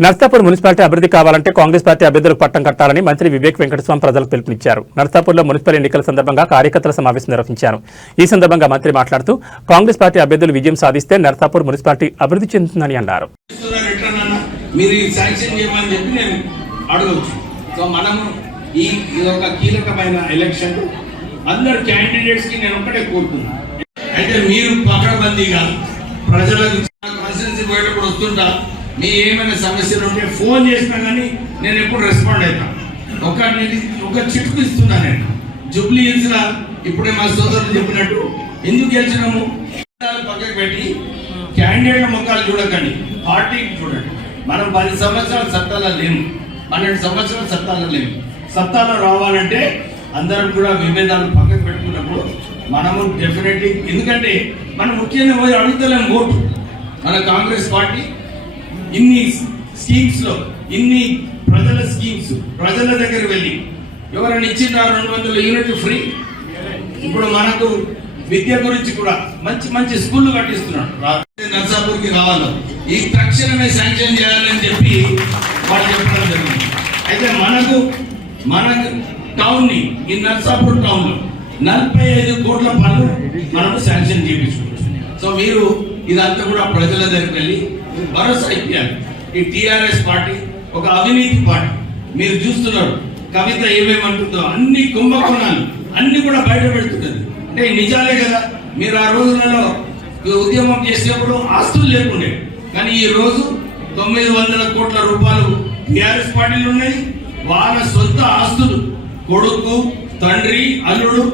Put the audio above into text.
Narsapur municipality అభివృద్ధి కావాలంటే Congress party అభ్యర్థులకు పట్టం కట్టాలని మంత్రి వివేక్ వెంకటస్వామి ప్రజలకు పిలుపునిచ్చారు. నర్సాపూర్లో మున్సిపల్ ఎన్నికల సందర్భంగా కార్యకర్తల సమావేశం నిర్వహించారు. ఈ సందర్భంగా మంత్రి మాట్లాడుతూ కాంగ్రెస్ పార్టీ అభ్యర్థులు విజయం సాధిస్తే నర్సాపూర్ మున్సిపాలిటీ అభివృద్ధి చెందుతుందని అన్నారు. అందరు క్యాండిడేట్స్ కి నేను ఒక్కటే కోరుతున్నాను, అయితే మీరు పకడ్బందీగా ప్రజలకు కాన్స్టిట్యున్సీ పోయేటప్పుడు వస్తుంటా, మీ ఏమైనా సమస్యలు ఉంటే ఫోన్ చేసినా కానీ నేను ఎప్పుడు రెస్పాండ్ అవుతాను. ఒక చిట్కు ఇస్తున్నా నేను. జూబ్లీ హిల్స్ లా ఇప్పుడే మా సోదరులు చెప్పినట్టు ఎందుకు గెలిచినాము పక్కకు పెట్టి క్యాండిడేట్ల ముఖాలు చూడకండి, పార్టీకి చూడండి. మనం 10 సంవత్సరాల సత్తాలో లేము, 12 సంవత్సరాల సత్తాలో లేము. సత్తాలో రావాలంటే అందరం కూడా విభేదాలు పక్కకు పెట్టుకున్నప్పుడు మనము డెఫినెట్లీ, ఎందుకంటే మనం ముఖ్యంగా పోయి అడుగుతలేము ఓటు. మన కాంగ్రెస్ పార్టీ ఇన్ని స్కీమ్స్ లో, ఇన్ని ప్రజల స్కీమ్స్ ప్రజల దగ్గర వెళ్ళి ఎవరైనా ఇచ్చిన 200 యూనిట్లు ఫ్రీ. ఇప్పుడు మనకు విద్య గురించి కూడా మంచి మంచి స్కూళ్ళు కట్టిస్తున్నాడు. నర్సాపూర్కి రావాలి, ఈ తక్షణమే శాంక్షన్ చేయాలని చెప్పి వాళ్ళు చెప్పడం జరిగింది. అయితే మన టౌన్ ని, ఈ నర్సాపూర్ టౌన్ లో 45 కోట్ల పనులు మనము శాంక్షన్ చేయించుకుంటాం. సో మీరు ఇదంతా కూడా ప్రజల దగ్గరికి వెళ్ళి భరోసా ఇప్పారు. ఈ టిఆర్ఎస్ పార్టీ ఒక అవినీతి పార్టీ. మీరు చూస్తున్నారు కవిత ఏమేమంటుందో, అన్ని కుంభకోణాలు అన్ని కూడా బయట పెడుతున్నది. అంటే నిజాలే కదా. మీరు ఆ రోజులలో ఉద్యమం చేసేప్పుడు ఆస్తులు లేకుండే, కానీ ఈ రోజు 900 కోట్ల రూపాయలు టిఆర్ఎస్ పార్టీలు ఉన్నాయి. వాళ్ళ సొంత ఆస్తులు, కొడుకు, తండ్రి, అల్లుడు